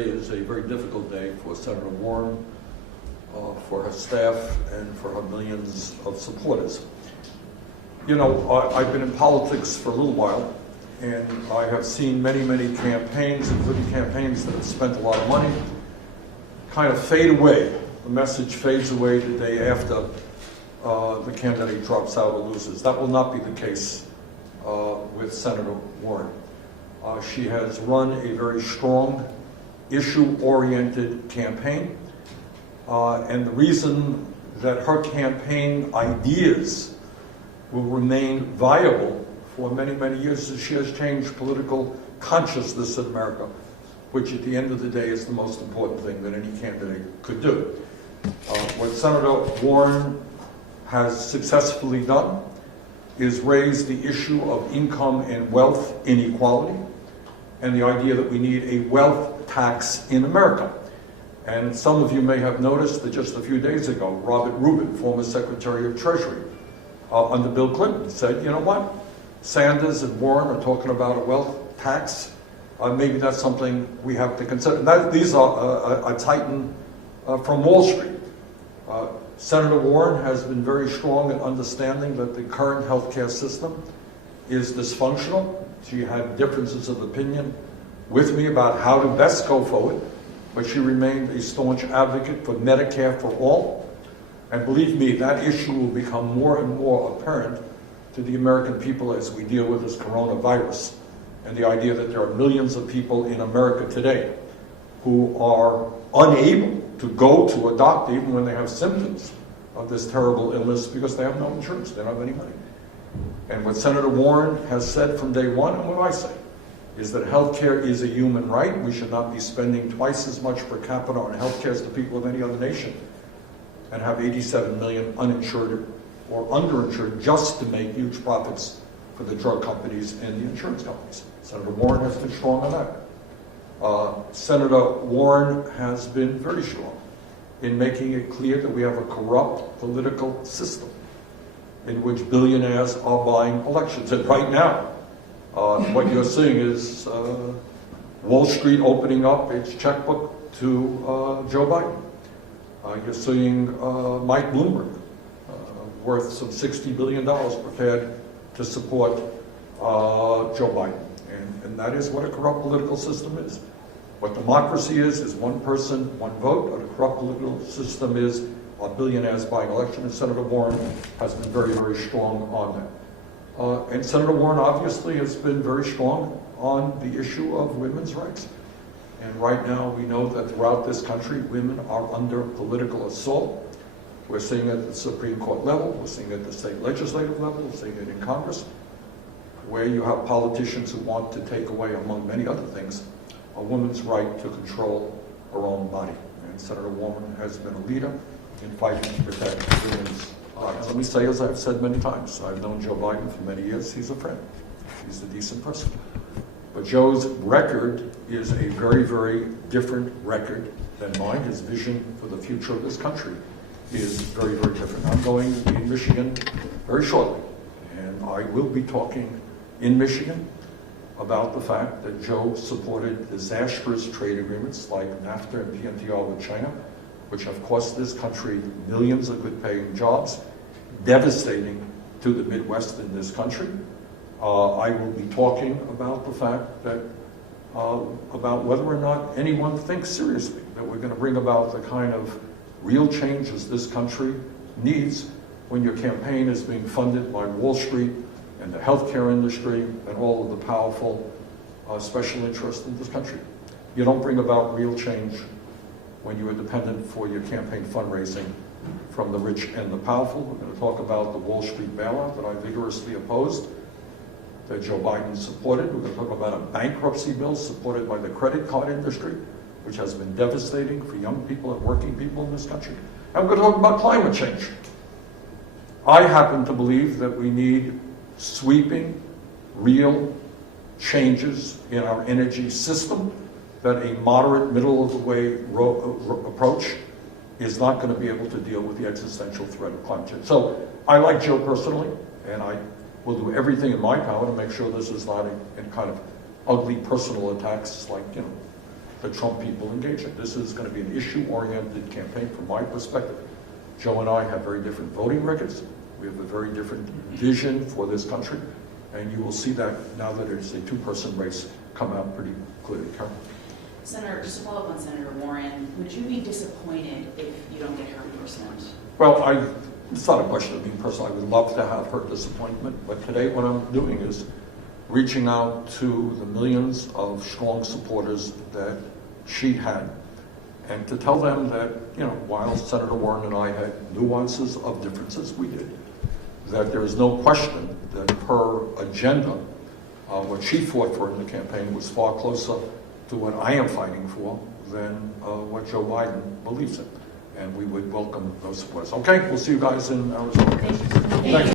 It is a very difficult day for Senator Warren, for her staff, and for her millions of supporters. You know, I've been in politics for a little while, and I have seen many, many campaigns, including campaigns that have spent a lot of money, kind of fade away. The message fades away the day after the candidate drops out or loses. That will not be the case with Senator Warren. She has run a very strong, issue-oriented campaign, and the reason that her campaign ideas will remain viable for many, many years is she has changed political consciousness in America, which at the end of the day is the most important thing that any candidate could do. What Senator Warren has successfully done is raise the issue of income and wealth inequality and the idea that we need a wealth tax in America. And some of you may have noticed that just a few days ago, Robert Rubin, former Secretary of Treasury under Bill Clinton, said, you know what, Sanders and Warren are talking about a wealth tax. Maybe that's something we have to consider. These are a titan from Wall Street. Senator Warren has been very strong in understanding that the current healthcare system is dysfunctional. She had differences of opinion with me about how to best go forward, but she remained a staunch advocate for Medicare for all. And believe me, that issue will become more and more apparent to the American people as we deal with this coronavirus and the idea that there are millions of people in America today who are unable to go to a doctor even when they have symptoms of this terrible illness because they have no insurance, they don't have any money. And what Senator Warren has said from day one, and what I say, is that healthcare is a human right. We should not be spending twice as much per capita on healthcare as the people of any other nation and have 87 million uninsured or underinsured just to make huge profits for the drug companies and the insurance companies. Senator Warren has been strong on that. Senator Warren has been very strong in making it clear that we have a corrupt political system in which billionaires are buying elections. And right now, what you're seeing is Wall Street opening up its checkbook to Joe Biden. You're seeing Mike Bloomberg, worth some $60 billion, prepared to support Joe Biden. And that is what a corrupt political system is. What democracy is one person, one vote. What a corrupt political system is billionaires buying elections. And Senator Warren has been very, very strong on that. And Senator Warren obviously has been very strong on the issue of women's rights. And right now we know that throughout this country, women are under political assault. We're seeing it at the Supreme Court level, we're seeing it at the state legislative level, we're seeing it in Congress, where you have politicians who want to take away, among many other things, a woman's right to control her own body. And Senator Warren has been a leader in fighting to protect women's rights. Let me say, as I've said many times, I've known Joe Biden for many years. He's a friend. He's a decent person. But Joe's record is a very, very different record than mine. His vision for the future of this country is very, very different. I'm going to be in Michigan very shortly, and I will be talking in Michigan about the fact that Joe supported disastrous trade agreements like NAFTA and PNTR with China, which have cost this country millions of good-paying jobs, devastating to the Midwest in this country. I will be talking about the fact that, about whether or not anyone thinks seriously that we're going to bring about the kind of real changes this country needs when your campaign is being funded by Wall Street and the healthcare industry and all of the powerful special interests in this country. You don't bring about real change when you are dependent for your campaign fundraising from the rich and the powerful. We're going to talk about the Wall Street bailout that I vigorously opposed, that Joe Biden supported. We're going to talk about a bankruptcy bill supported by the credit card industry, which has been devastating for young people and working people in this country. And we're going to talk about climate change. I happen to believe that we need sweeping, real changes in our energy system, that a moderate, middle-of-the-way approach is not going to be able to deal with the existential threat of climate change. So I like Joe personally, and I will do everything in my power to make sure this is not a kind of ugly personal attacks like, the Trump people engage in. This is going to be an issue-oriented campaign from my perspective. Joe and I have very different voting records. We have a very different vision for this country. And you will see that now that it's a two-person race come out pretty clearly. Karen? Senator, just to follow up on Senator Warren, would you be disappointed if you don't get her endorsement? Well, it's not a question of me personally. I would love to have her disappointment. But today what I'm doing is reaching out to the millions of strong supporters that she had, and to tell them that, you know, while Senator Warren and I had nuances of differences, we did, that there is no question that her agenda, what she fought for in the campaign, was far closer to what I am fighting for than what Joe Biden believes in. And we would welcome those supporters. Okay, we'll see you guys in Arizona. Thank you.